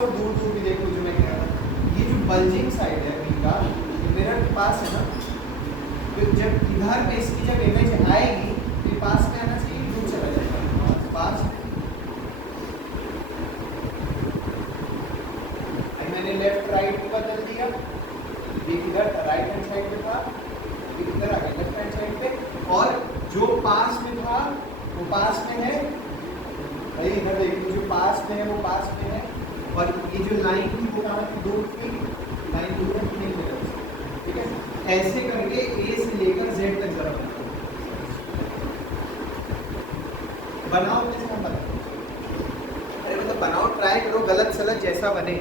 और दूर दूर भी देखो, जो मैं कह रहा था, ये जो बल्जिंग साइड है वी का, मिरर के पास है ना, तो जब इधर पे इसकी जब इमेज आएगी तो ये पास में आना चाहिए, दूर चला जाएगा पास। मैंने लेफ्ट राइट को बदल दिया, ये इधर राइट हैंड साइड पे था, ये इधर आ गया लेफ्ट हैंड साइड पे, और जो पास में था वो पास में है भाई, इधर देखिए जो पास में है वो पास में है, और ये जो लाइन थी वो कहाँ थी, दूर थी, लाइन दूर नहीं मिला, ठीक है। ऐसे करके ए से लेकर जेड तक जरा बनाओ, कैसे हम बनाओ, अरे मतलब बनाओ, ट्राई करो, गलत सलत जैसा बने।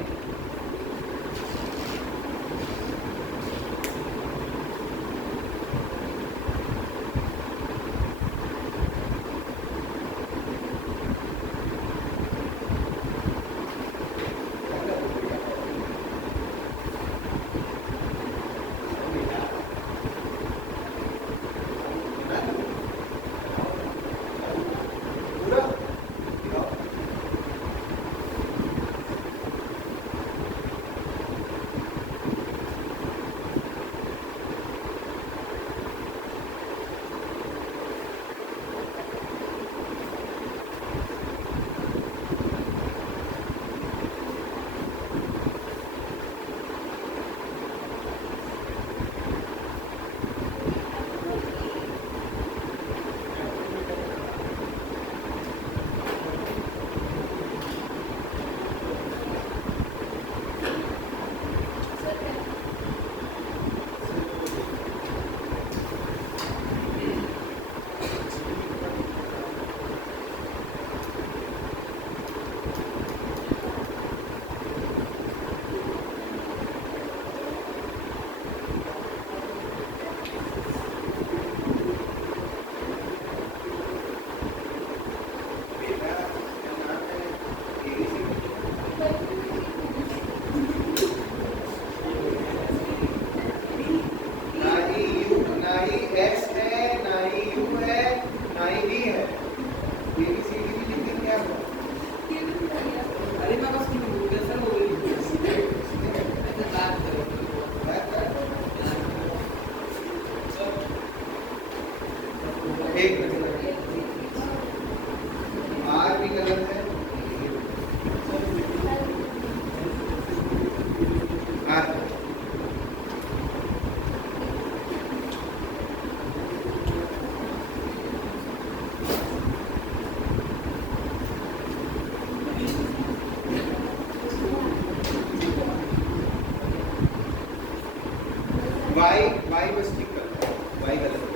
वाई बस ठीक करता है, वाई गलत है।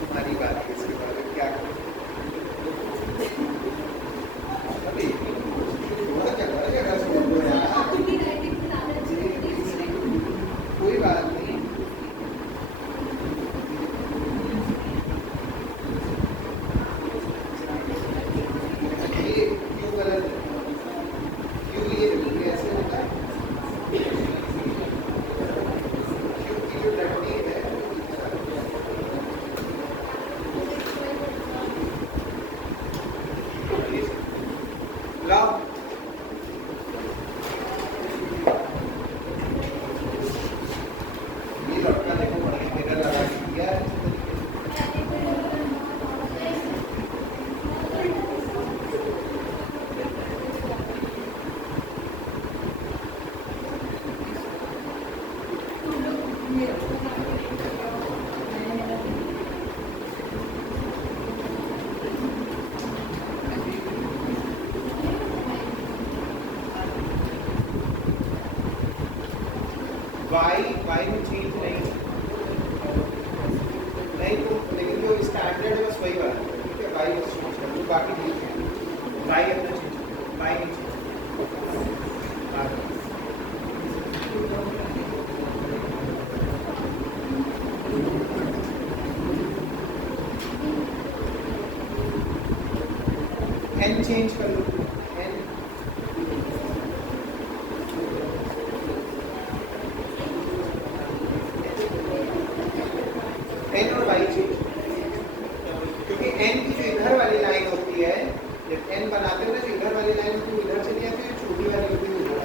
तुम्हारी बात है, इसके बारे में क्या करें, अभी थोड़ा जगह से यार, कोई बात नहीं। ये क्यों गलत है, क्यों ये कैसे होता है, क्योंकि जो लड़की है लाओ, ये लड़का देखो बड़ा मेरा लगा दिया है। वाई में चेंज नहीं तो, लेकिन जो स्टैंडर्ड है बस वही वाला है, ठीक है। वाई बस चेंज कर दो, बाकी ठीक है, वाई अपना चेंज, वाई नहीं चेंज। एन चेंज कर लो, एन एन और वाई चेंज, क्योंकि एन की जो इधर वाली लाइन एन बनाते हो ना, जो इधर वाली लाइन होती है इधर चली जाती है, छोटी वाली होती है इधर।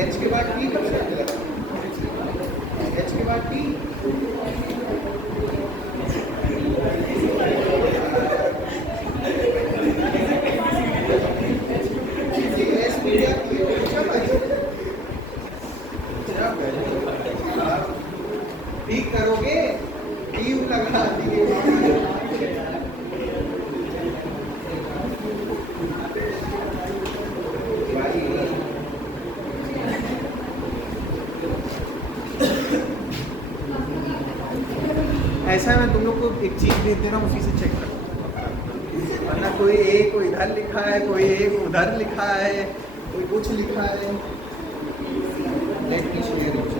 एच के बाद टी कब से लगा, एच के बाद टी, ठीक करोगे टी लगा दिए। ऐसा मैं तुम लोग को एक चीज भेज दे रहा हूँ, उसी से चेक करो, वरना कोई एक को इधर लिखा है, कोई एक उधर लिखा है, कोई कुछ लिखा है। Let me share it.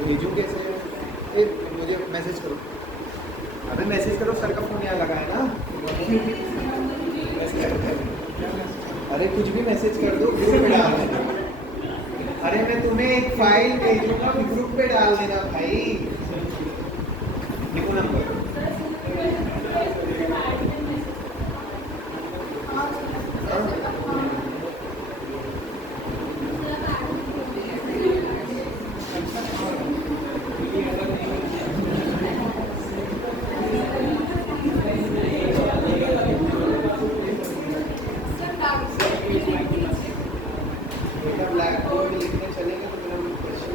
भेजूँ कैसे? मुझे मैसेज करो, अबे मैसेज करो, सर का फोन यहाँ लगा है ना। अरे कुछ भी मैसेज कर दो, ग्रुप पे डाल देना। अरे मैं तुम्हें एक फाइल भेजूंगा, ग्रुप पे डाल देना भाई। लिखो नंबर। ब्लैक बोर्ड लिखने चलेंगे तो मेरा क्वेश्चन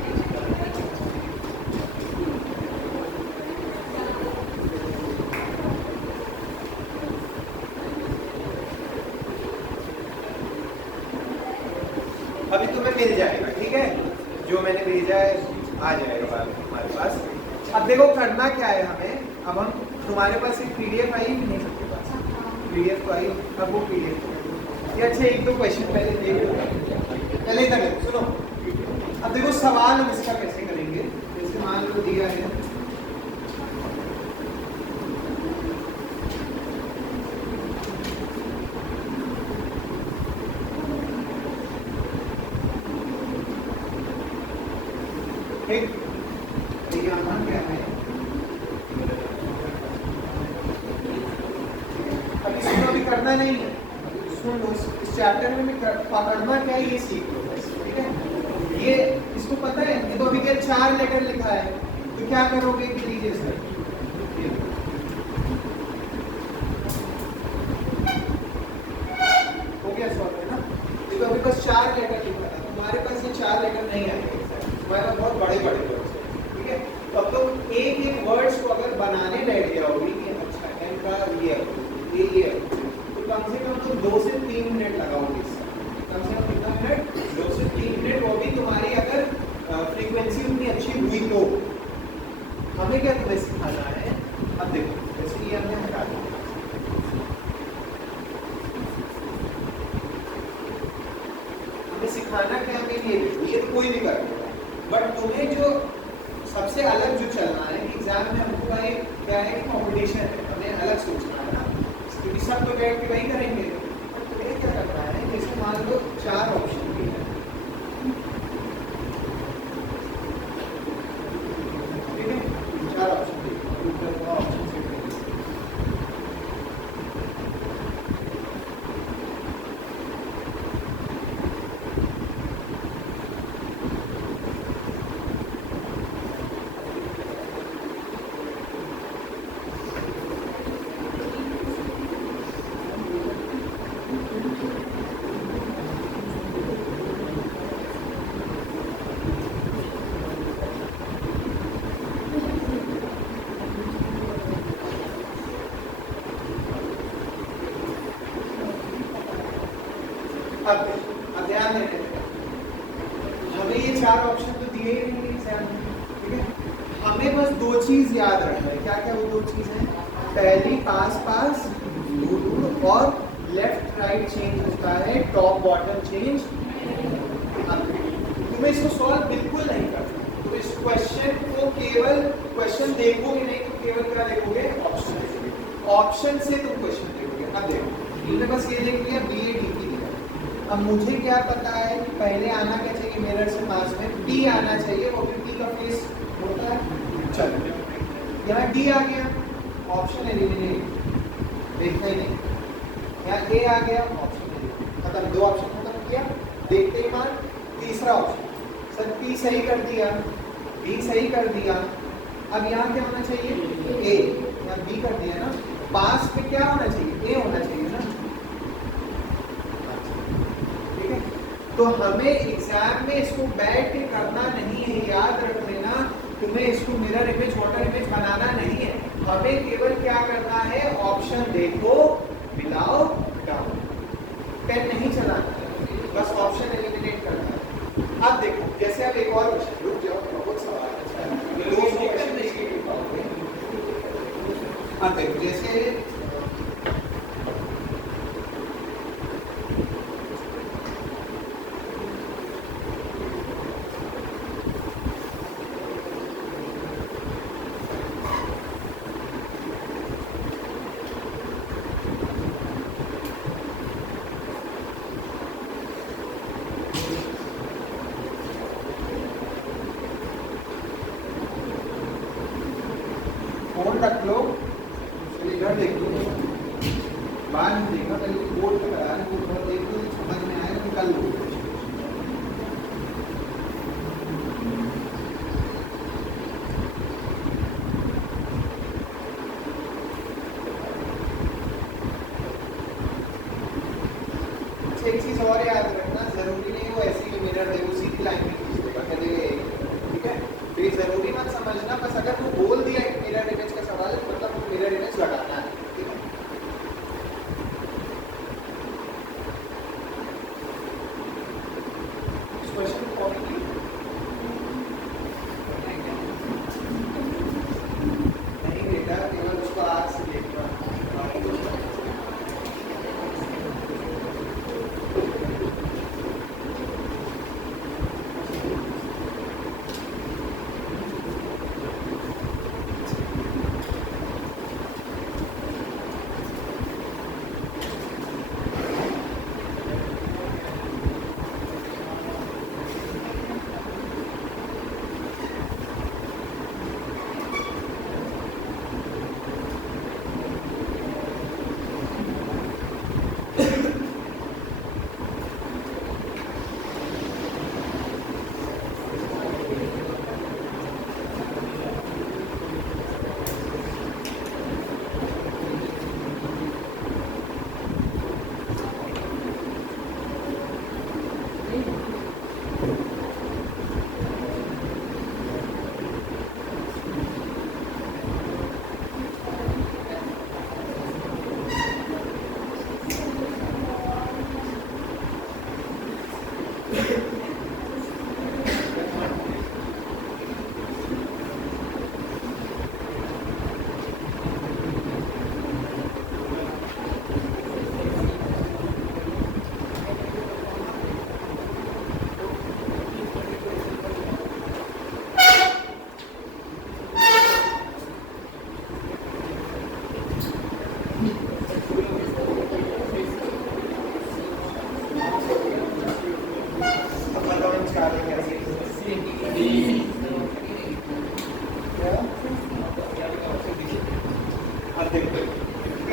अभी तुम्हें मिल जाएगा, ठीक है, जो मैंने भेजा है आ जाएगा बाद में हमारे पास। अब देखो करना क्या है हमें, अब हम तुम्हारे पास एक पीडीएफ आई कि नहीं, सबके पास पीडीएफ तो आई, अब वो पीडीएफ ये अच्छे एक दो क्वेश्चन पहले देख लो, पहले इधर सुनो। अब देखो सवाल हम इसका कैसे करेंगे, जैसे मान लो दिया है ठीक, क्या है, अब इसको अभी करना नहीं है, इस चैप्टर में पकड़ना क्या है ये सीख लो बस, ठीक है। ये इसको पता है, ये तो अभी क्या 4 लेटर लिखा है, तो क्या करोगे कि लीजिए सर, हो गया सॉल्व है ना। ये तो अभी बस 4 लेटर लिखा था, तुम्हारे पास ये 4 लेटर नहीं आएंगे, तुम्हारे पास बहुत बड़े बड़े वर्ड्स हैं, ठीक है। तो अब तुम एक एक वर्ड्स को अगर बनाने बैठ जाओगे कि अच्छा एन का ये कम से कम तुम 2 से 3 मिनट लगाओगे इससे, कम से कम कितना मिनट, 2 से 3 मिनट, वो भी तुम्हारी अगर फ्रीक्वेंसी उतनी अच्छी हुई तो। हमें क्या तुम्हें सिखाना है, अब देखो जैसे ये हमने हटा दिया, हमें सिखाना क्या, हमें ये तो कोई भी कर देगा, बट तुम्हें जो सबसे अलग जो चलना है एग्जाम में, हमको क्या है कि कॉम्पिटिशन है, हमें अलग सोचना है ना, क्योंकि सब तो बैठ के वही करेंगे। तो ये क्या करना है, जैसे मान लो 4 ऑप्शन भी है, ठीक है, 4 ऑप्शन भी ऑप्शन अब ध्यान देने, हमें ये 4 ऑप्शन तो दिए ही नहीं एग्जाम में, ठीक है। हमें बस 2 चीज याद रखना है, क्या क्या वो 2 चीज हैं, पहली पास पास दूर दूर और लेफ्ट राइट चेंज होता है, टॉप बॉटम चेंज। तुम्हें इसको सॉल्व बिल्कुल नहीं करना, तो इस क्वेश्चन को केवल क्वेश्चन देखोगे नहीं तो केवल क्या देखोगे, ऑप्शन देखोगे, ऑप्शन से तुम क्वेश्चन देखोगे। अब देखो तुमने बस ये देख लिया बी ए डी पी दिया, अब मुझे क्या पता है कि पहले आना क्या चाहिए मिरर से पास में, पी आना चाहिए, वो भी पी का फेस होता है। चलो यहाँ डी आ गया, ऑप्शन एलिमिनेट, देखना ही नहीं। यहाँ ए आ गया, ऑप्शन एलिमिनेट, खत्म, दो ऑप्शन खत्म किया, देखते ही मान। तीसरा ऑप्शन सर पी सही कर दिया, बी सही कर दिया, अब यहाँ क्या होना चाहिए, ए, यहाँ बी कर दिया ना, पास में क्या होना चाहिए, ए होना चाहिए ना, ठीक है। तो हमें एग्जाम में इसको बैठ के करना नहीं है, याद रख लेना, तुम्हें इसको मिरर इमेज वाटर इमेज बनाना नहीं है, हमें केवल क्या करना है, ऑप्शन देखो, मिलाओ, डाउन, पेन नहीं चलाना, बस ऑप्शन एलिमिनेट करना है। अब देखो जैसे अब एक और क्वेश्चन, रुक जाओ, बहुत सवाल है, दो क्वेश्चन नहीं कर पाओगे। अब देखो जैसे फोन रख लो, इधर देख लो, बाहर नहीं देखा, पहले बोर्ड पे करा है, बोर्ड पर देख लो, समझ में आए तो निकाल लो। एक चीज और याद रखना, जरूरी नहीं वो ऐसी ही मिरर दे, उसी की लाइन में खींच देगा, क्या देगा, ठीक है। तो ये जरूरी मत समझना, बस अगर वो बोल दिया एक मिरर इमेज का सवाल है मतलब वो मिरर इमेज लगाना है, ठीक है। इस क्वेश्चन को कॉपी की नहीं बेटा, केवल उसको आज से देखना।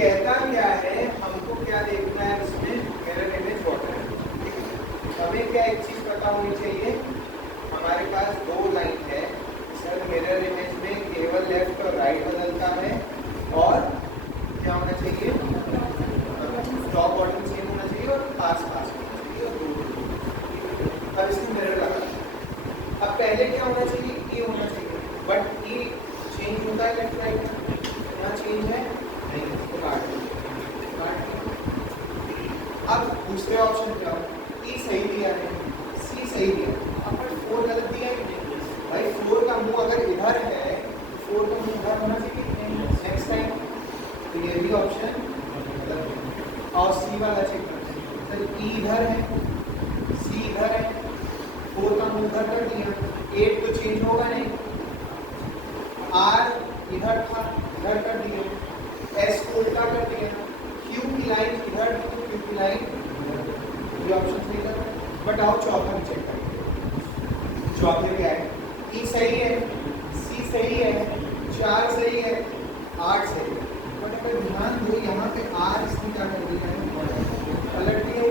कहता क्या है, हमको क्या देखना है उसमें, मिरर इमेज वाटर। हमें क्या एक चीज पता होनी चाहिए, हमारे पास दो लाइन है सर, मिरर इमेज में केवल लेफ्ट और राइट बदलता है, और क्या होना चाहिए, टॉप बॉटम सेम होना चाहिए और पास पास होना चाहिए और दूर। अब इसमें मिरर लगा, अब पहले क्या होना चाहिए, ई होना चाहिए, बट ई चेंज होता है लेफ्ट राइट में, यहाँ चेंज है नहीं, इसको काट दो। अब दूसरे ऑप्शन क्या हो, ई सही दिया है, सी सही दिया, अब 4 गलत दिया है भाई, 4 का मुंह अगर इधर है, 4 का मुंह इधर होना चाहिए, नेक्स्ट टाइम डी ऑप्शन और सी वाला चेक करते हैं। सर ई इधर है, सी इधर है, 4 का मूव उधर कर दिया, 8 तो चेंज होगा नहीं, आर इधर था इधर कर दिया, एस को उल्टा कर दिया, क्यू की लाइन इधर थी तो क्यू की लाइन, ये ऑप्शन सही कर। बट आओ चौथा भी चेक करेंगे। चौथे पे आए, ई सही है, सी सही है, 4 सही है, 8 सही है। बट अगर ध्यान दो यहाँ पे आर इसने क्या कर दिया है, पलट दिया,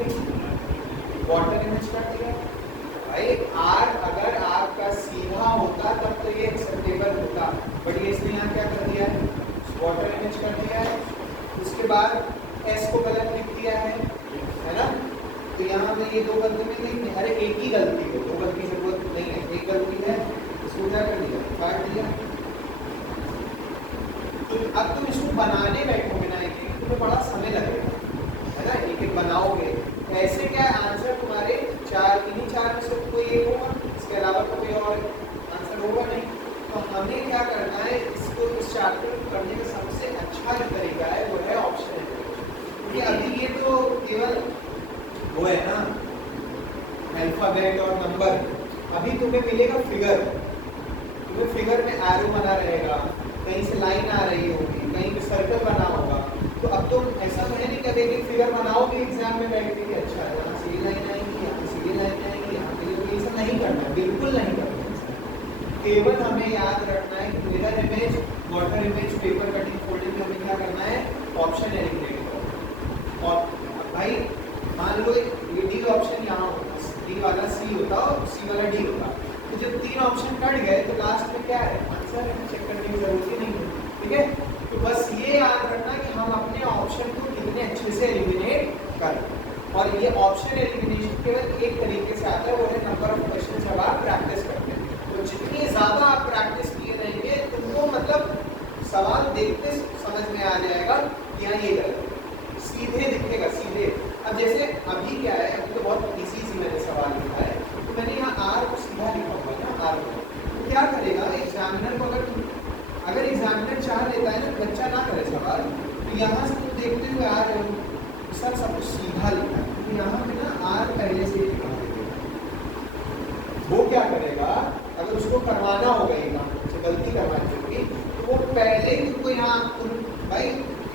वाटर इमेज कर दिया। भाई आर अगर आपका सीधा होता तब तो ये एक्सेप्टेबल होता, बट ये इसने यहाँ क्या कर दिया है, वाटर इमेज कर दिया है। उसके बाद एस को गलत लिख दिया है ना, तो यहाँ पे ये 2 गलती में नहीं, अरे एक ही गलती है, 2 गलती से जरूरत नहीं है, एक गलती है, इसको क्या कर दिया, काट दिया। तो अब तुम इसको बनाने बैठोगे ना एक एक, तुम्हें बड़ा समय लगेगा, है ना, एक एक बनाओगे। ऐसे क्या आंसर तुम्हारे 4 इन्हीं 4 में से कोई एक होगा, इसके अलावा तो कोई और आंसर होगा नहीं। तो हमें क्या करना है, इसको इस चैप्टर को करने का सबसे अच्छा जो तरीका है वो है ऑप्शन, क्योंकि अभी ये तो केवल वो है ना अल्फाबेट और नंबर। अभी तुम्हें मिलेगा फिगर, तुम्हें फिगर में एरो बना रहेगा, कहीं से लाइन आ रही होगी, कहीं पे सर्कल बना होगा। तो अब तुम ऐसा तो है नहीं कभी कि फिगर बनाओगे एग्जाम में बैठ के, अच्छा यहाँ सीधी लाइन आएगी, यहाँ सीधी लाइन आएगी, यहाँ पे ये सब नहीं करना है, बिल्कुल नहीं करना है। केवल हमें याद रखना है कि mirror image, water image, paper cutting, folding में हमें क्या करना है, ऑप्शन एलिमिनेट करना। और भाई मान लो ये डी ऑप्शन यहाँ होता, डी वाला सी होता और सी वाला डी होता, तो जब 3 ऑप्शन कट गए तो लास्ट में क्या है, आंसर चेक करने की जरूरत ही नहीं है। ठीक है, तो बस ये याद रखना कि हम अपने ऑप्शन को कितने अच्छे से एलिमिनेट करें। और ये ऑप्शन एलिमिनेशन केवल एक तरीके से आता है, वो है नंबर ऑफ क्वेश्चन जब आप प्रैक्टिस करते हैं। तो जितनी ज़्यादा आप प्रैक्टिस किए रहेंगे तुमको मतलब सवाल देखते समझ में आ जाएगा यहाँ ये गलत, सीधे दिखेगा सीधे। अब जैसे अभी क्या है, अभी तो बहुत इजी मैंने सवाल लिखा है, तो मैंने यहाँ आर को सीधा लिखा हुआ है ना, आर को। तो क्या करेगा एग्जामिनर को, अगर एग्जामिनर चाह लेता है ना बच्चा ना करे सवाल, तो यहाँ से तुम देखते हुए आ रहे हो सर सब कुछ सीधा लिखा है, तो यहाँ पे ना आर पहले से लिखा देगा। वो क्या करेगा, अगर उसको करवाना होगा ये काम, गलती करवानी होगी, तो वो पहले तुमको यहाँ भाई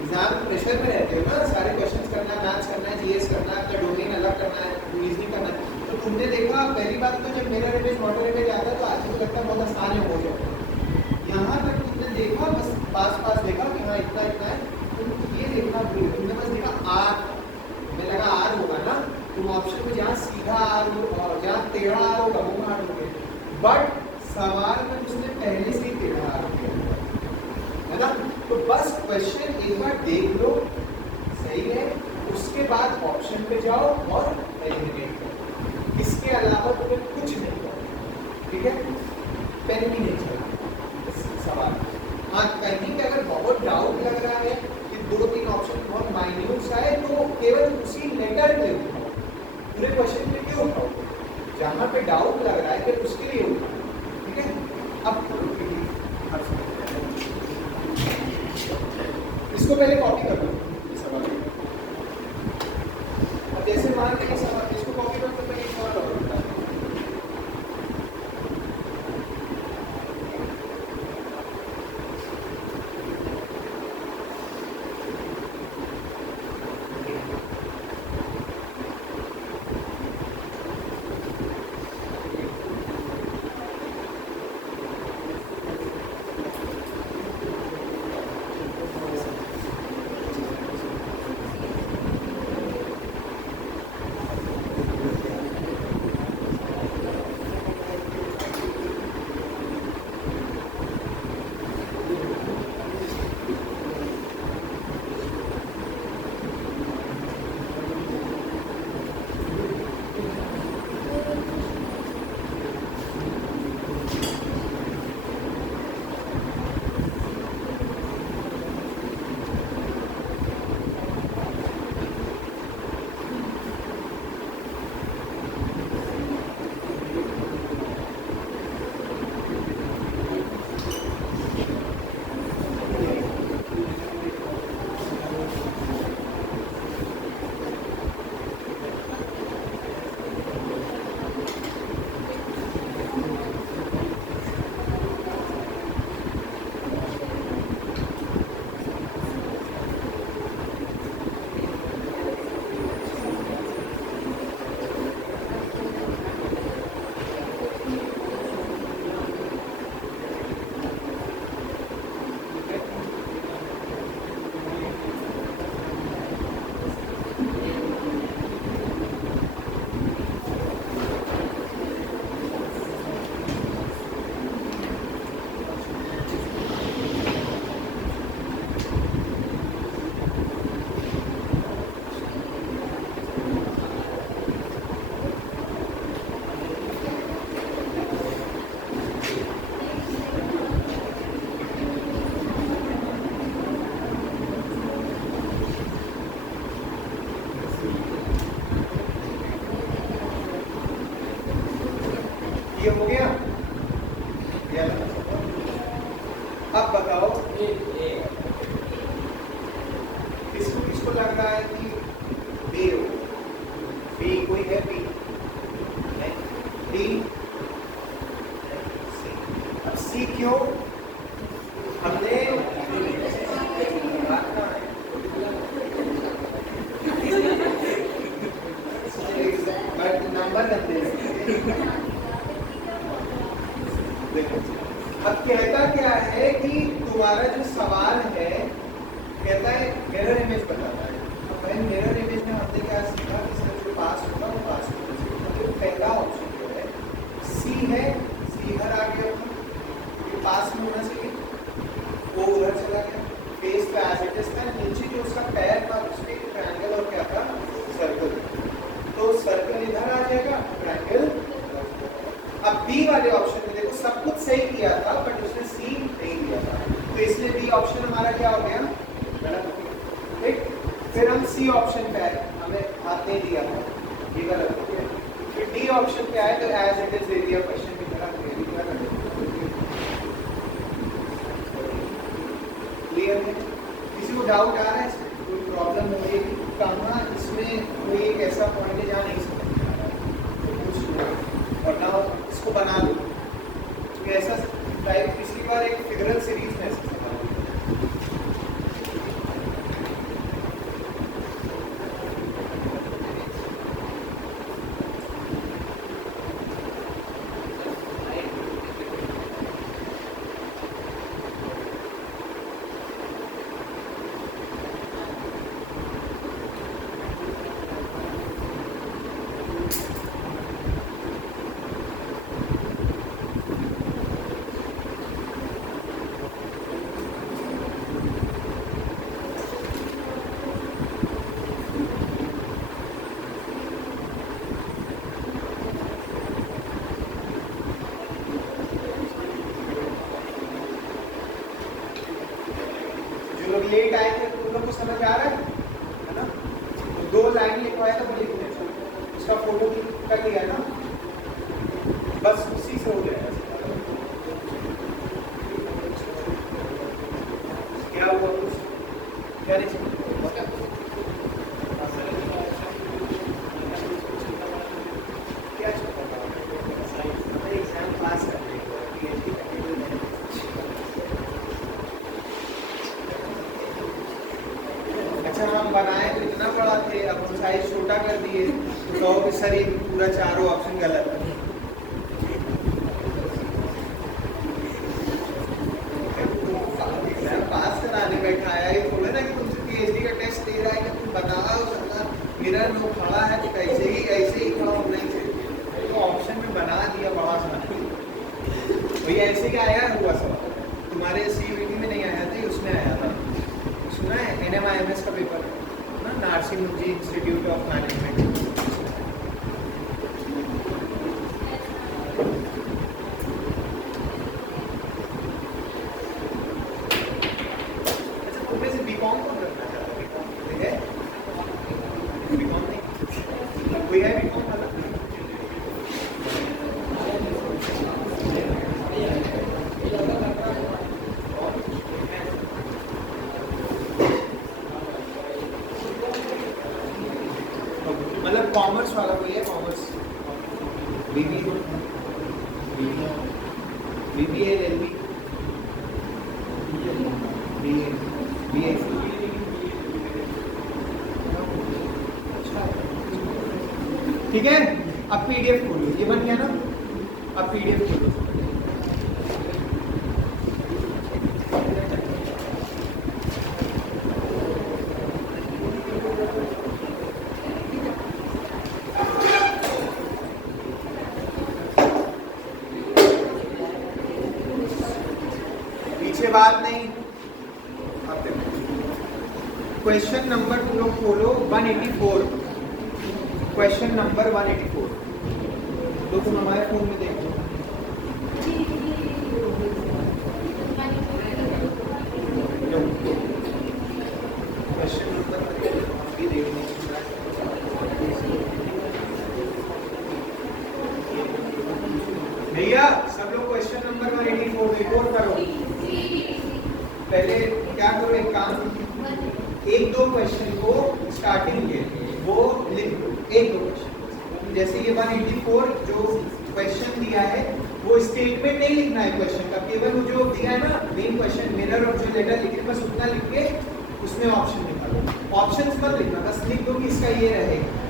एग्जाम प्रेशर में रहते हो ना, सारे क्वेश्चंस करना है, मैथ्स करना है, जीएस करना है, अपना डोमेन अलग करना है, रीजनिंग करना है। तो तुमने देखा पहली बात तो जब मिरर इमेज वाटर इमेज आता है तो आदमी को लगता है बहुत आसान है, हो जाता है। यहाँ तक तुमने देखा बस पास देखा कि हाँ इतना इतना है, तुम ये देखना भूल, तुमने बस देखा आर, हमें लगा आर होगा ना, तुम ऑप्शन में जहाँ सीधा आर और जहाँ टेढ़ा आर होगा वो मारोगे, बट सवाल में उसने पहले से ही टेढ़ा आर किया है ना। तो बस क्वेश्चन एक बार देख लो सही है, उसके बाद ऑप्शन पे जाओ और एलिमिनेट करो, इसके अलावा तुम्हें कुछ नहीं करो। ठीक है, पेन भी नहीं चला सवाल। हाँ कहीं पे अगर बहुत डाउट लग रहा है कि 2-3 ऑप्शन बहुत माइन्यूट सा है, तो केवल उसी लेटर पे उठाओ, पूरे क्वेश्चन पे क्यों उठाओ, जहाँ पे डाउट लग रहा है फिर उसके लिए उठाओ। ठीक है, अब इसको पहले कॉपी कर लो सवाल, और जैसे मान लें सवाल इसको कॉपी कर तो पहले सवाल और होता है। ये हो गया, अब बताओ किसको किसको लग रहा है कि बी हो, बी कोई है, बी डी, अब सी क्यों? हमने नंबर गंदे देखो। अब कहता क्या है कि तुम्हारा जो सवाल है, कहता है मिरर इमेज बताता है। अब भाई मिरर इमेज में हमने क्या सीखा कि सिर्फ जो पास होगा वो पास होगा। तो पहला ऑप्शन जो है सी है, सी इधर आ गया, ये पास में होना चाहिए, वो उधर चला गया, फेस पे एज इट इज था, नीचे जो उसका पैर था उसमें एक ट्रायंगल और क्या था, सर्कल, तो सर्कल इधर आ जाएगा, ट्रायंगल। अब बी वाले ऑप्शन में देखो सब कुछ सही किया था बट उसने सी नहीं दिया था, तो इसलिए बी ऑप्शन हमारा क्या हो गया, गलत हो गया। ठीक, फिर हम सी ऑप्शन पे आए, हमें हाथ नहीं दिया था, ये गलत हो गया। फिर डी ऑप्शन पे आए तो एज इट इज दे दिया क्वेश्चन की तरह, क्लियर है? किसी को डाउट आ रहा है, कोई प्रॉब्लम हो रही है कि कहाँ इसमें कोई एक ऐसा पॉइंट है जहाँ नहीं समझ में आ रहा है, तो पूछ लो और ना इसको बना लो। तो ऐसा टाइप पिछली बार एक फिगरल सीरीज में ऐसा सवाल लेट आए थे, तुम लोग को समझ आ रहा है ना? तो 2 लाइन लिखवाया था, लिख लेना, उसका फोटो कर लिया ना, बस उसी से हो जाएगा। क्या हुआ कुछ क्या नहीं समझ क्या एग्जाम पास कर हम बनाए तो इतना बड़ा थे, अब हम साइज छोटा कर दिए तो कहो कि सर ये पूरा चारों ऑप्शन गलत है। एग्जाम पास कराने बैठा है, ये बोले ना कि तुमसे पीएचडी का टेस्ट दे रहा है कि तुम बताओ सरकार मिरर में खड़ा है तो ऐसे ही खड़ा होना ही चाहिए, तो ऑप्शन में बना दिया बड़ा सा। भैया ऐसे क्या आया हुआ सवाल तुम्हारे सीयूईटी में नहीं आया था, उसमें आया था, सुना है? NMIMS का पेपर ना, नारसिंह मुंजी इंस्टीट्यूट ऑफ मैनेजमेंट। अच्छा, तुम में से बीकॉम कौन करना चाहता है? बीकॉम नहीं, कोई है बीकॉम वाला? मतलब कॉमर्स वाला कोई है? Commerce, BBA, LLB, BA. ठीक है, अब पीडीएफ खोलो, ये बन गया ना, अब पीडीएफ खोलो। बात नहीं, क्वेश्चन नंबर तुम लोग खोलो 184, क्वेश्चन नंबर 184, तो तुम हमारे फोन में देखो। क्वेश्चन नंबर भी देखो, क्या करो, एक काम, एक दो क्वेश्चन को स्टार्टिंग के वो लिख लो, एक दो क्वेश्चन। जैसे ये 184 जो क्वेश्चन दिया है वो स्टेटमेंट नहीं लिखना है क्वेश्चन का, केवल वो जो दिया है ना मेन क्वेश्चन मिरर और जो लेटर लिखे बस उतना लिख के उसमें ऑप्शन निकालो। ऑप्शंस मत लिखना, बस लिख दो कि इसका ये रहेगा।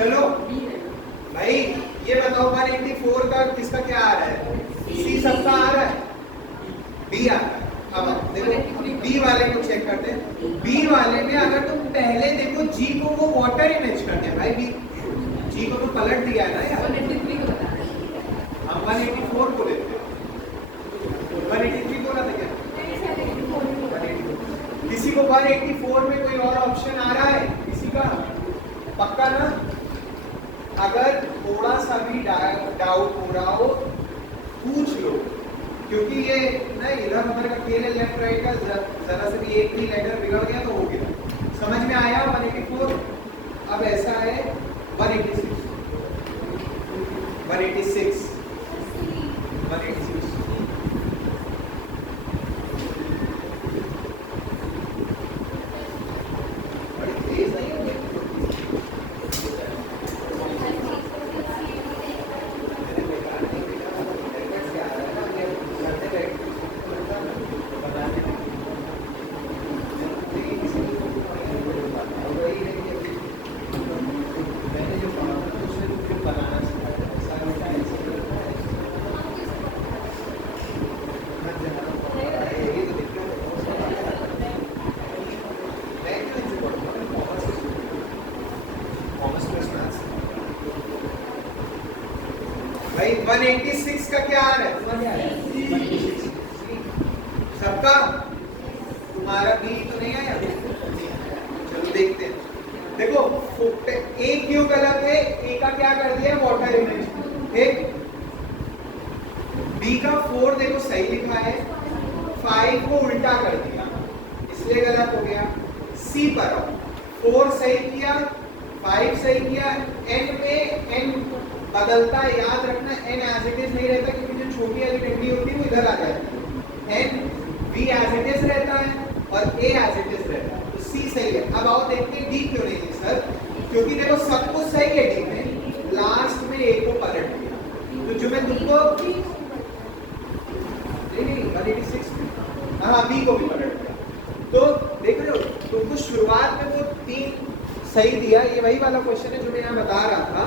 चलो भाई ये बताओ 184 का किसका क्या आ रहा है? सी सबका आ रहा है, बी आ रहा है। अब देखो बी वाले को चेक करते हैं। बी वाले में अगर तुम पहले देखो जी को वो वाटर इमेज कर दिया भाई, बी जी को तो पलट दिया है ना यार। 183 को बता रहे हैं हम, 184 को लेते हैं। 183 को ना देखें, किसी को 184 में कोई और ऑप्शन आ रहा है किसी का? पक्का ना? अगर थोड़ा सा भी डाउट हो रहा हो पूछ लो, क्योंकि ये ना इधर उधर का खेल है, लेफ्ट राइट का, जरा से भी एक भी लेटर बिगड़ गया तो हो गया। समझ में आया 184? अब ऐसा है 186 186 186 भाई 186 का क्या आ रहा है? सबका? तुम्हारा बी तो नहीं आया? चलो देखते हैं। देखो ए क्यों गलत है? ए का क्या कर दिया? Water image. ठीक, बी का 4 देखो सही लिखा है, 5 को उल्टा कर दिया इसलिए गलत हो गया। सी पर 4 सही किया, 5 सही किया। एन में एन बदलता है, याद रखना एन एज इट इज नहीं रहता, क्योंकि जो छोटी वाली डंडी होती है वो इधर आ जाती है। N B as it is रहता है और ए एज इट इज रहता है, तो सी सही है। अब आओ देखते हैं डी क्यों नहीं है सर, क्योंकि देखो सब कुछ सही है डी में, लास्ट में ए को पलट दिया। तो जो मैं तुमको नहीं 186 में हाँ बी को भी पलट दिया। तो देख रहे हो, तुमको शुरुआत में वो 3 सही दिया। ये वही वाला क्वेश्चन है जो मैं यहाँ बता रहा था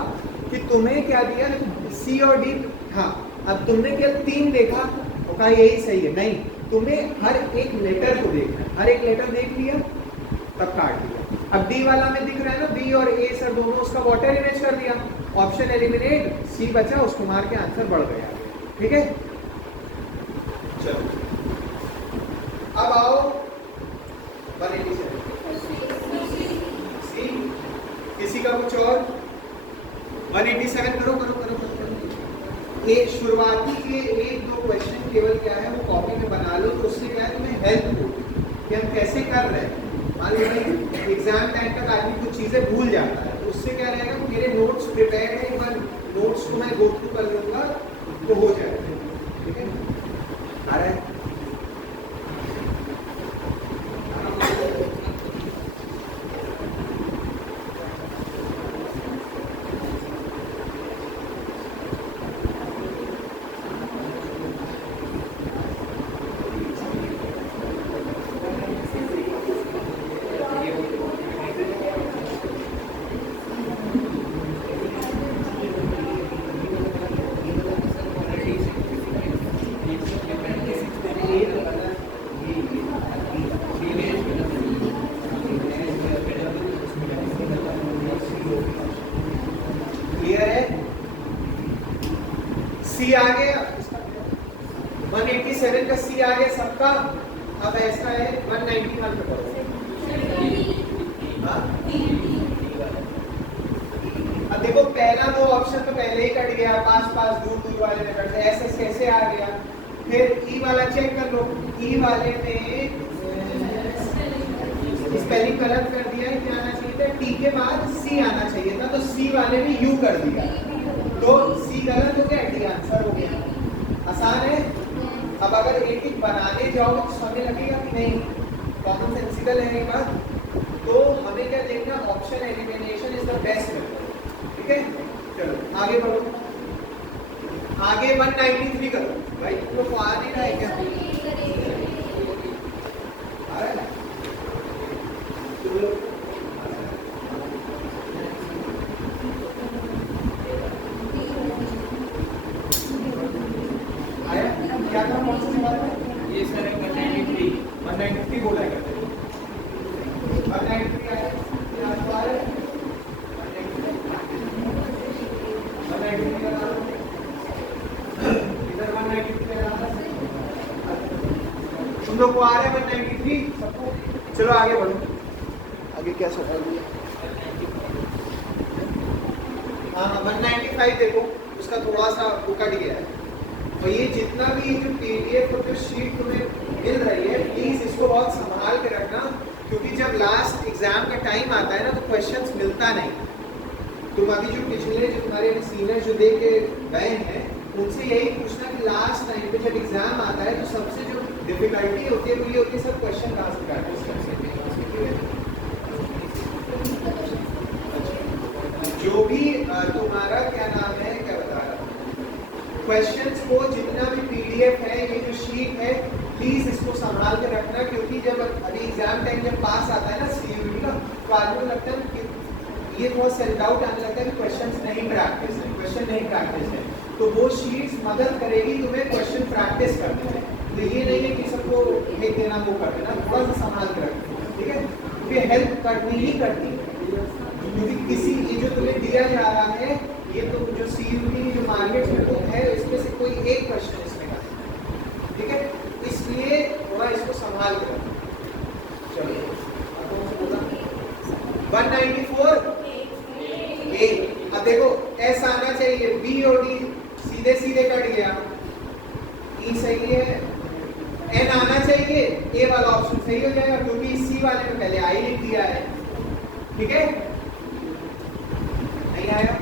कि तुम्हें क्या दिया, सी और डी। हाँ, अब तुमने क्या 3 देखा तो कहा यही सही है? नहीं, तुम्हें हर एक लेटर को देखना है। हर एक लेटर देख लिया तब काट दिया। अब डी वाला में दिख रहा है ना, बी और ए सर दोनों उसका वाटर इमेज कर दिया, ऑप्शन एलिमिनेट, सी बचा, उसको मार के आंसर बढ़ गया। ठीक है, चलो अब आओ 187 सी, किसी का कुछ और? 187 करो करो करो करो। एक शुरुआती के 1-2 क्वेश्चन केवल क्या है वो कॉपी में बना लो, तो उससे क्या है तुम्हें हेल्प हो कि हम कैसे कर रहे हैं। मान लो भाई एग्जाम टाइम तक आदमी कुछ चीज़ें भूल जाता है, तो उससे क्या रहेगा, मेरे नोट्स प्रिपेयर है, एक बार नोट्स को मैं गो थ्रू कर लूँगा तो हो जाएगा। ठीक है, आ रहा है? सी आ गया, 187 का सी आ गया सबका। अब ऐसा है 191 पे करो। अब देखो पहला दो ऑप्शन तो पहले ही कट गया, पास पास दूर दूर वाले में कट गया, ऐसे कैसे आ गया। फिर ई वाला चेक कर लो, ई वाले में स्पेलिंग गलत कर दिया है, क्या आना चाहिए था, टी के बाद सी आना चाहिए था, तो सी वाले में यू कर दिया, तो सी गलत हो गया, डी आंसर हो गया। आसान है। अब अगर एक एक बनाने जाओ तो समय लगेगा कि नहीं, कॉमन सेंसिकल है एक बात। तो हमें क्या देखना, option elimination is the best method. ठीक है, चलो आगे बढ़ो। आगे 193 करो भाई, तुम लोग को आ नहीं रहा है क्या? आ रहा है तुम लोग? आया क्या करो, कौन सा सवाल है ये सर? 193 बोला है करते 193 आया, क्या सवाल है? 193 का नाम इधर 193 का नाम तुम लोग को आ रहा है 193 सबको? चलो आगे बढ़ो। आगे क्या सवाल है? हाँ 195 देखो, उसका थोड़ा सा वो कट गया है। और ये जितना भी जो पीडीएफ और जो शीट तुम्हें मिल रही है, प्लीज इसको बहुत संभाल के रखना, क्योंकि जब लास्ट एग्जाम का टाइम आता है ना तो क्वेश्चंस मिलता नहीं। तुम अभी जो पिछले जो तुम्हारे सीनियर जो दे के गए हैं उनसे यही पूछना कि लास्ट टाइम पे जब एग्जाम आता है तो सबसे जो डिफिकल्टी होती है वो ये होती है सब क्वेश्चन कहाँ से प्रैक्टिस कर सकते हैं। जो भी तुम्हारा क्या नाम है, क्या बता रहा हूँ, क्वेश्चंस को जितना भी पीडीएफ है, ये जो शीट है, प्लीज इसको संभाल के रखना, क्योंकि जब अभी एग्जाम टाइम जब पास आता है ना सीयूटी का, तो आदमी को लगता है कि ये बहुत सेल्फ डाउट आने लगता है कि क्वेश्चंस नहीं प्रैक्टिस है, क्वेश्चन नहीं प्रैक्टिस है। तो वो शीट्स मदद करेगी तुम्हें क्वेश्चन प्रैक्टिस करने में। तो ये नहीं है कि सबको लिख देना, वो कर देना, थोड़ा सा संभाल के रखना, ठीक है? क्योंकि हेल्प करनी ही करनी है, क्योंकि किसी ये जो तुम्हें दिया जा रहा है, ये तो जो सीयूटी जो मार्केट में बुक है, इसमें से कोई एक क्वेश्चन इसमें का, ठीक है? इसलिए थोड़ा इसको संभाल के रखना। चलो 194 ए। अब देखो एस आना चाहिए, बी और डी सीधे सीधे कट गया, ई सही है, एन आना चाहिए, ए वाला ऑप्शन सही हो जाएगा, क्योंकि सी वाले में पहले आई लिख दिया है, ठीक है? नहीं आया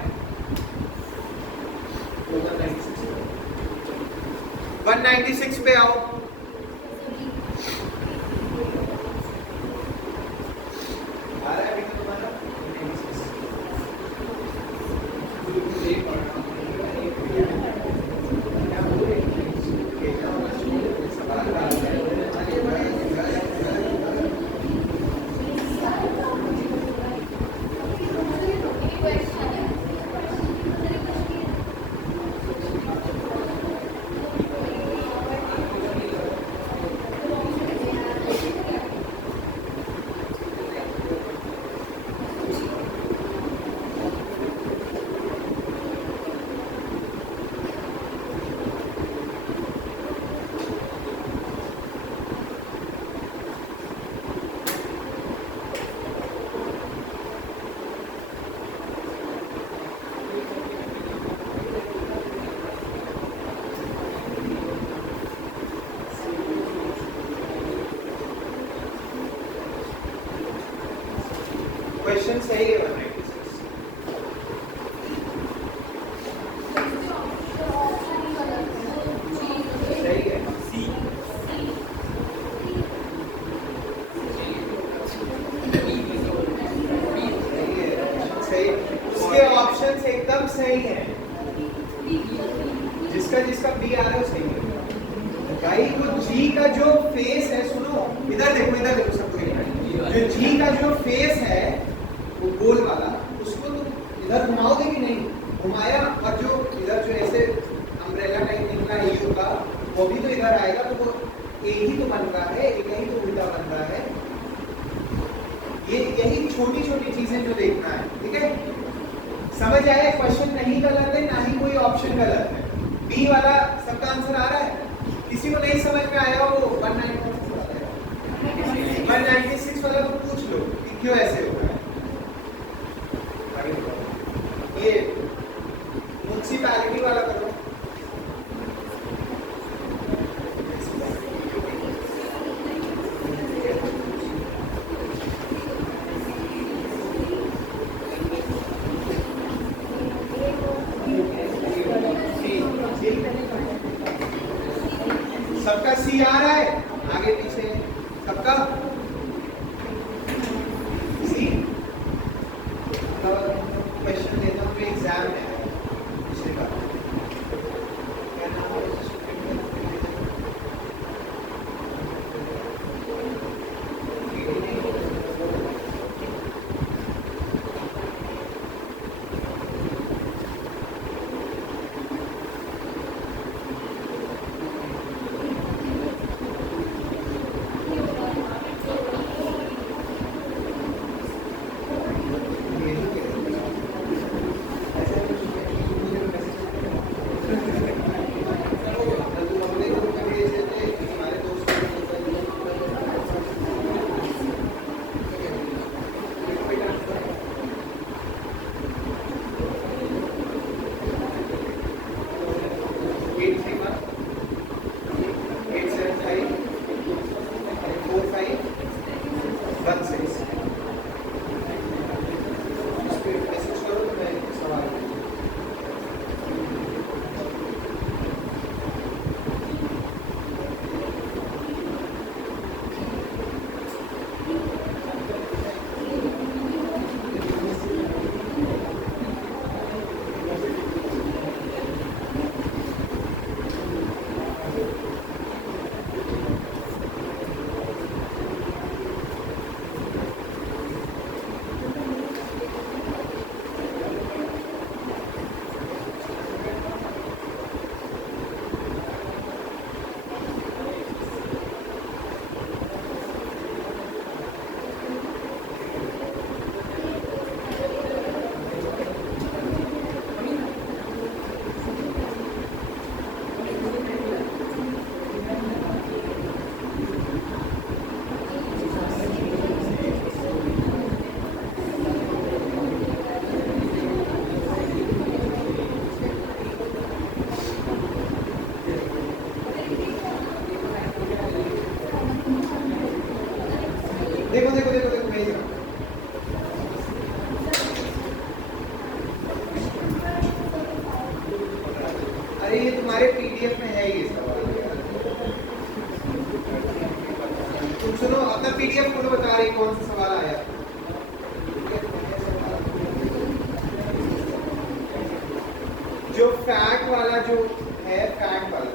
196 पे आओ। आ रहा है अभी तुम्हारा 196 क्वेश्चन सही है 196। सही है सही, उसके ऑप्शंस एकदम सही है, जिसका बी आ रहा है सही है भाई। वो जी का जो फेस है, सुनो इधर देखो सबको, जो जी का जो फेस है वो गोल वाला, उसको तुम इधर घुमाओगे कि नहीं, घुमाया, और जो इधर जो ऐसे अम्ब्रेला टाइप निकला है यू का, वो भी तो इधर आएगा, तो वो एक ही तो बन रहा है, एक ही तो उल्टा बन रहा है। ये यही छोटी छोटी चीजें जो देखना है, ठीक है? समझ आया? क्वेश्चन नहीं गलत है, ना ही कोई ऑप्शन गलत है, बी वाला सबका आंसर आ रहा है? किसी को नहीं समझ में आया वो 196 वाला तो पूछ लो कि क्यों ऐसे हो रहा है। ये म्युनिसिपैलिटी वाला करो। सबका सी आ रहा है आगे पीछे सबका सी। क्वेश्चन देता हूँ एग्जाम में पिछले बार क्या नाम है देखो देखो देखो देखो भेज रहा हूं। अरे ये तुम्हारे पीडीएफ में है ये सवाल। तुम सुनो अपना पीडीएफ खोलो, बता रही कौन सा सवाल आया। जो फैक्ट वाला जो है, फैक्ट वाला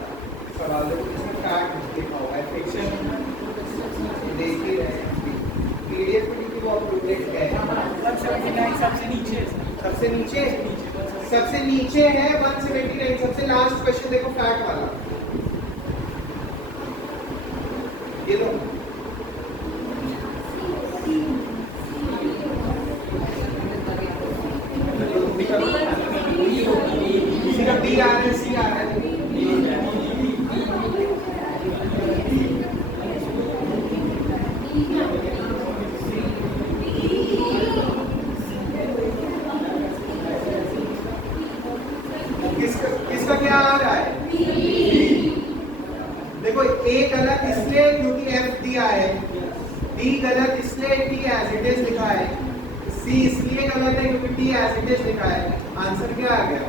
सवाल है इसमें फैक्ट लिखा हुआ है, फिक्शन देख ही रहे हैं पीडीएफ में, क्योंकि वो अपलोडेड है। सबसे नीचे सबसे नीचे सबसे नीचे है 179। सबसे लास्ट क्वेश्चन देखो फैक्ट वाला, ये लो सिर्फ बी आ रहा है, सी आ रहा है। किसका क्या आ रहा है? देखो ए गलत इसलिए क्योंकि एफ दिया है, बी गलत इसलिए टी एज इट इज लिखा है, सी इसलिए गलत है क्योंकि टी एज इट इज लिखा है। आंसर क्या आ गया?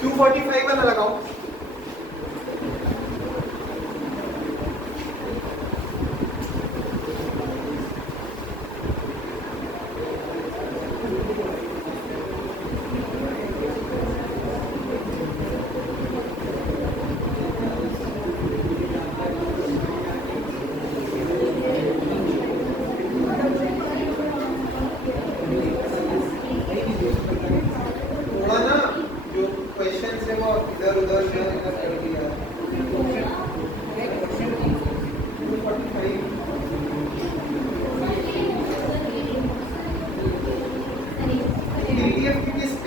Q45 वाला लगाओ।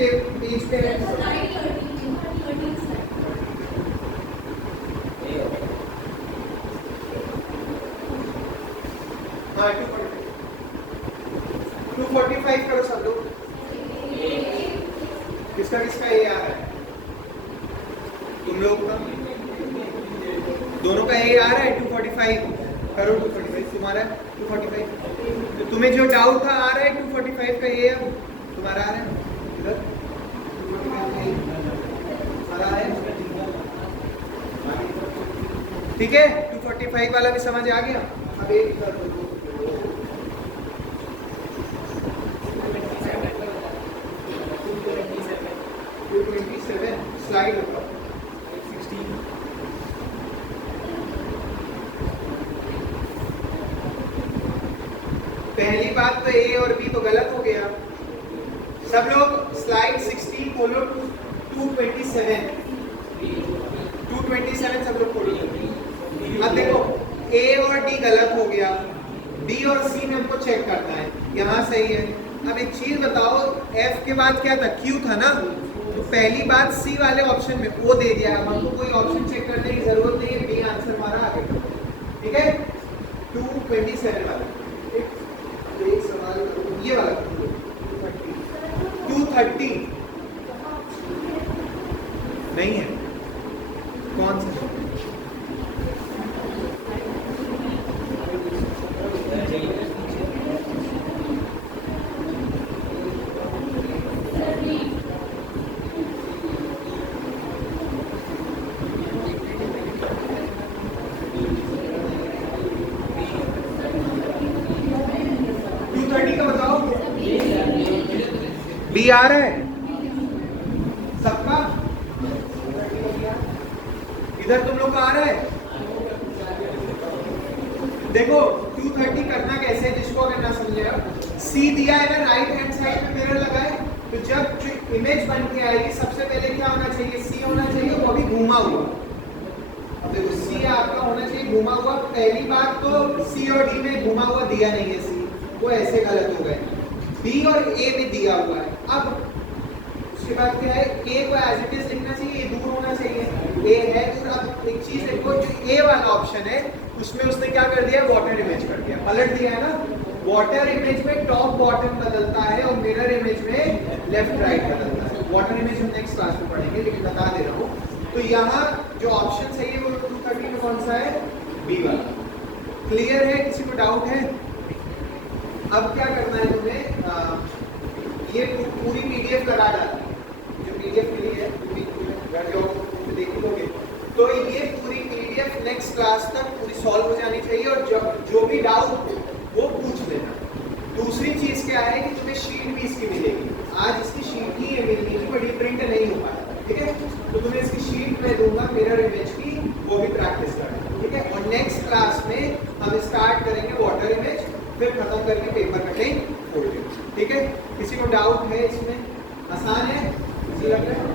पेज पे है? हाँ 245 करो सब लोग। किसका किसका ए आ रहा है? तुम लोग का दोनों का ए आ रहा है 245 करो। 245 तुम्हारा 245 तो तुम्हें जो डाउट था आ रहा है 245 का ए अब तुम्हारा आ रहा है इधर 245 आ रहा है। ठीक है 245 वाला भी समझ आ गया। अब एक कर दो 227 स्लाइड होगा 16। पहली बात तो ए और बी तो गलत हो गया। सब लोग स्लाइड 16 खोलो 227 सब लोग खोलो। अब देखो ए और डी गलत हो गया, बी और सी में हमको चेक करना है, यहाँ सही है। अब एक चीज बताओ एफ के बाद क्या था? क्यू था ना, तो पहली बात सी वाले ऑप्शन में वो दे दिया। अब हमको कोई ऑप्शन चेक करने की जरूरत नहीं है, बी आंसर हमारा आगे। ठीक है 227 वाला एक सवाल ये वाला 230 नहीं है, कौन सा? बी आ रहा है सबका? इधर तुम लोग का आ रहा है? देखो 230 करना कैसे है, जिसको अगर ना समझे, सी दिया है ना, राइट हैंड साइड में मिरर लगा है, तो जब जो इमेज बन के आएगी सबसे पहले क्या होना चाहिए? सी होना चाहिए, वो भी घूमा हुआ। अब देखो सी आपका होना चाहिए घूमा हुआ। पहली बात तो सी और डी में घूमा हुआ दिया नहीं है, सी वो ऐसे गलत हो गए। बी और ए में दिया हुआ है। अब उसके बाद क्या है? ए को एज इट इज लिखना चाहिए, ए दूर होना चाहिए, ए है दूर। अब एक चीज देखो, जो ए वाला ऑप्शन है उसमें उसने क्या कर दिया? वाटर इमेज कर दिया, पलट दिया है ना। वाटर इमेज में टॉप बॉटम बदलता है और मिरर इमेज में लेफ्ट राइट बदलता है। वाटर इमेज हम नेक्स्ट क्लास में पढ़ेंगे, लेकिन बता दे रहा हूँ। तो यहाँ जो ऑप्शन सही है वो 230 में कौन सा है? बी वाला। क्लियर है? किसी को डाउट है? अब क्या करना है तुम्हें? ये पूरी पीडीएफ लगा डालनी है, जो पीडीएफ मिली है घर जाओ देख लोगे, तो ये पूरी पीडीएफ नेक्स्ट क्लास तक पूरी सॉल्व हो जानी चाहिए। और जो भी डाउट वो पूछ लेना। दूसरी चीज क्या है कि तुम्हें शीट भी इसकी मिलेगी। आज इसकी शीट ही है मिलनी थी, बट ये प्रिंट नहीं हो पाया। ठीक है, तो तुम्हें इसकी शीट मैं दूंगा मिरर इमेज की, वो भी प्रैक्टिस करना। ठीक है, और नेक्स्ट क्लास में हम स्टार्ट करेंगे वाटर इमेज, फिर खत्म करके पेपर कटिंग फोल्डिंग। ठीक है, किसी को डाउट है इसमें? आसान है? इजी लग रहा है?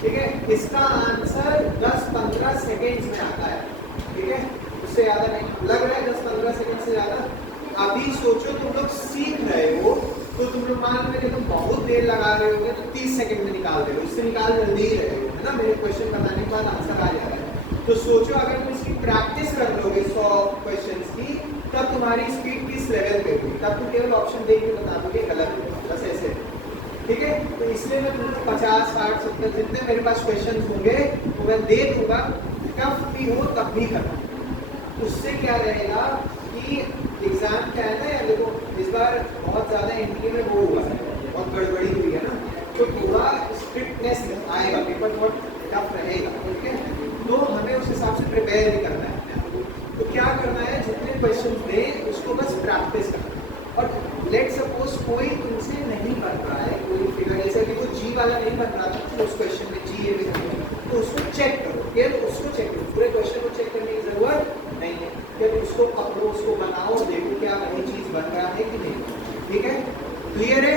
ठीक है, इसका आंसर 10-15 सेकेंड्स में आता है। ठीक है, उससे ज़्यादा नहीं लग रहा है, 10-15 सेकेंड से ज़्यादा। अभी सोचो तुम लोग सीख रहे हो, तो तुम लोग मान लो कि तुम बहुत देर लगा रहे होगे तो 30 सेकेंड में निकाल दे रहे हो, उससे निकाल जल्दी ही रहे हो, है ना। मेरे क्वेश्चन बताने के बाद आंसर आ जा रहा है। तो सोचो अगर तुम इसकी प्रैक्टिस कर लोगे 100 क्वेश्चंस की, तब तुम्हारी स्पीड किस लेवल पे होगी, तब तुम केवल ऑप्शन देख के बता दोगे गलत है, बस ऐसे। ठीक है, तो इसलिए मैं तुमको 50, 60, 70 जितने मेरे पास क्वेश्चन होंगे वो मैं दे दूंगा, टफ भी हो तब भी करना। उससे क्या रहेगा कि एग्जाम क्या है ना यार, देखो इस बार बहुत ज़्यादा एंट्री में वो हुआ है, बहुत गड़बड़ी हुई है ना, तो थोड़ा स्ट्रिक्टनेस आएगा, पेपर बहुत टफ रहेगा। ठीक है, तो हमें उस हिसाब से प्रिपेयर भी करना है। तो क्या करना है, जितने क्वेश्चन दें उसको बस प्रैक्टिस करना। और लेट सपोज कोई तुमसे नहीं बन रहा है, कोई फिगर जैसे कि वो जी वाला नहीं बन रहा था, तो उस क्वेश्चन में जी ये भी तो उसको चेक करो, फिर उसको चेक करो, पूरे क्वेश्चन को चेक करने की जरूरत नहीं है। फिर उसको पकड़ो, उसको बनाओ, देखो क्या वही चीज़ बन रहा है कि नहीं। ठीक है, क्लियर है?